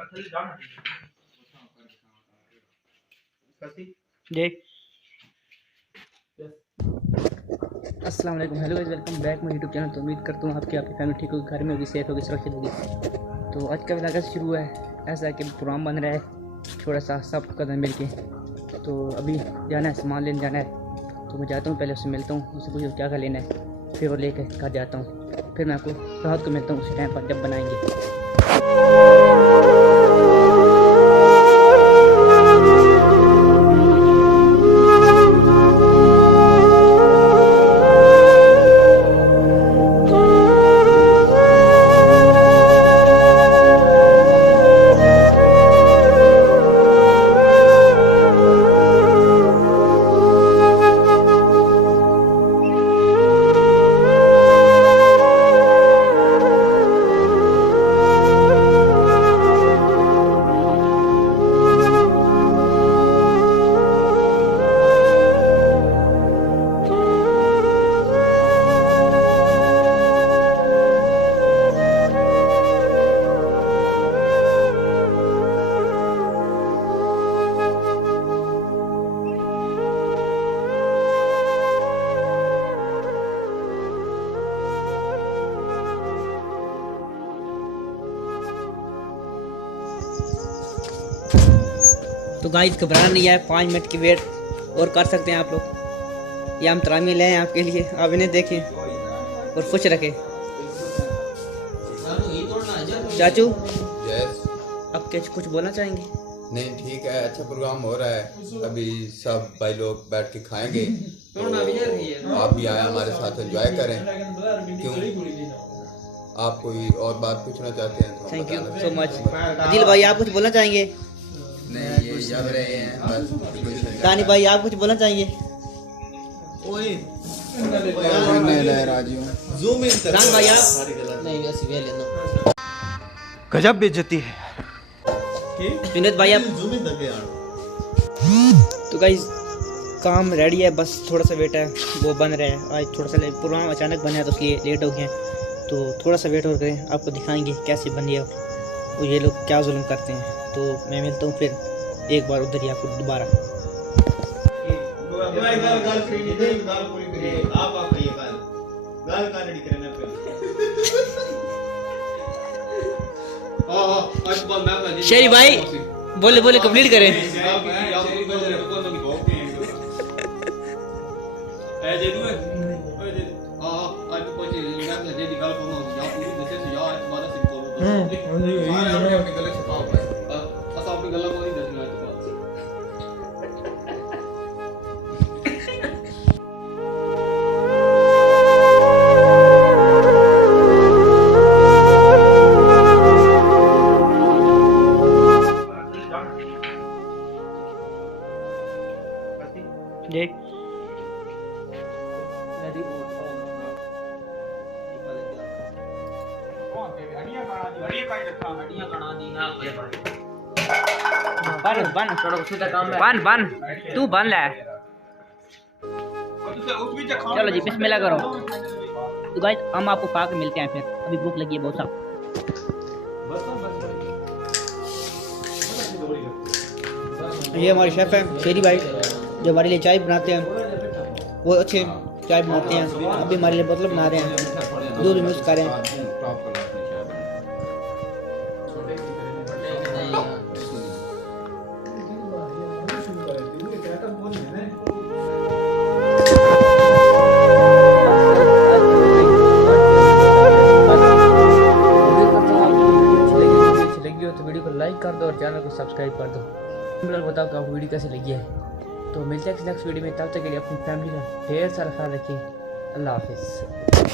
जी अस्सलाम वालेकुम, hello guys, welcome back my YouTube channel. तो उम्मीद करता हूँ आपकी फैमिली ठीक होगी, घर में होगी, सेफ होगी, सुरक्षित होगी। तो आज का व्लॉग शुरू हुआ है ऐसा कि प्रोग्राम बन रहा है थोड़ा सा सब कदम मिल के। तो अभी जाना है, सामान लेने जाना है। तो मैं जाता हूँ, पहले उससे मिलता हूँ, उससे पूछो क्या क्या लेना है, फिर वो लेकर घर जाता हूँ। फिर मैं आपको रात को मिलता हूँ उसी टाइम पर जब बनाएंगे। तो गाइस घबराना नहीं है, 5 मिनट की वेट और कर सकते हैं आप लोग। ये हम तरामी ले हैं आपके लिए, आप इन्हें देखें और खुश रखें। चाचू आप कुछ बोलना चाहेंगे? नहीं, ठीक है, अच्छा प्रोग्राम हो रहा है। अभी सब भाई लोग बैठ के खाएंगे, तो आप भी आए हमारे साथ एंजॉय करें। क्यों, आप कोई और बात पूछना चाहते हैं तो थैंक यू सो मच। दिल भाई आप कुछ बोलना चाहेंगे? नहीं, ये जब रहे हैं बस। दानी भाई आप कुछ बोलना चाहेंगे? राम भाई आप नहीं? गजब बेइज्जती है। विनोद भाई आप? तो गाइस काम रेडी है, बस थोड़ा सा वेट है, वो बन रहा है। आज थोड़ा सा प्रोग्राम अचानक बना है तो इसलिए लेट हो गए हैं। तो थोड़ा सा वेट और करें, आपको दिखाएंगे कैसे बनी है वो, ये लोग क्या जुल्म करते हैं। तो मैं मिलता हूँ फिर एक बार उधर ही आपको दोबारा। शेरी भाई बोले बोले कंप्लीट करें। जी बन बन तू बन ले। चलो जी बिस्मिल्लाह करो। तो गाइस हम आपको खा के मिलते हैं फिर, अभी भूख लगी है बहुत सा। ये हमारे शेफ है शेरी भाई, जो हमारे लिए चाय बनाते हैं। वो अच्छे चाय बनाते हैं, अभी हमारे लिए बोतल बना रहे हैं, दूध मिक्स कर रहे हैं। तो वीडियो को लाइक कर दो और चैनल को सब्सक्राइब कर दो। बताओ कि आपको वीडियो कैसी लगी है। तो मिलते हैं नेक्स्ट वीडियो में, तब तक के लिए अपनी फैमिली का ढेर सारा ख्याल रखिए। अल्लाह हाफिज़।